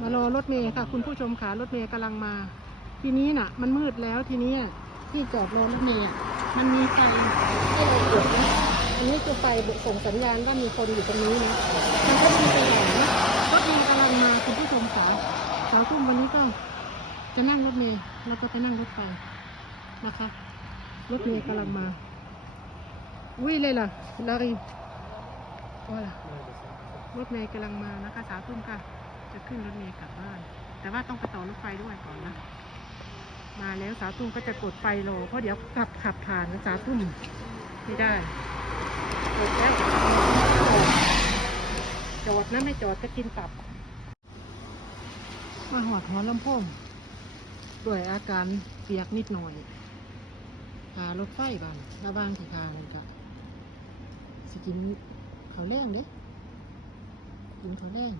มารอรถเมย์ค่ะ คุณผู้ชมค่ะรถเมย์กำลังมา ทีนี้น่ะ มันมืดแล้วทีนี้ที่จอดรอรถเมย์อะมันมีไฟให้เรากดนะอันนี้คือไฟส่งสัญญาณว่ามีคนอยู่ตรงนี้นะมันก็มีไฟแหวนรถเมย์กำลังมาคุณผู้ชมค่ะสาวทุ่มวันนี้ก็จะนั่งรถเมย์แล้วก็ไปนั่งรถไฟนะคะ รถเมย์กำลังมาวิ่เลยล่ะลารีว่าล่ะรถเมย์กำลังมานะคะสาวทุ่มค่ะ จะขึ้นรถเมย์กลับบ้าน แต่ว่าต้องไปต่อรถไฟด้วยก่อนนะ มาแล้วสาวตุ้มก็จะกดไฟรอเพราะเดี๋ยวขับขับผ่านสาวตุ้มไม่ได้กดแล้วจอดนะไม่จอดจะกินตับ มาหอดหอลำโพงด้วยอาการเปียกนิดหน่อยหารถไฟบ้านระหว่างที่ทาเลยก็สกินเขาแรงเด้กินเขาแรง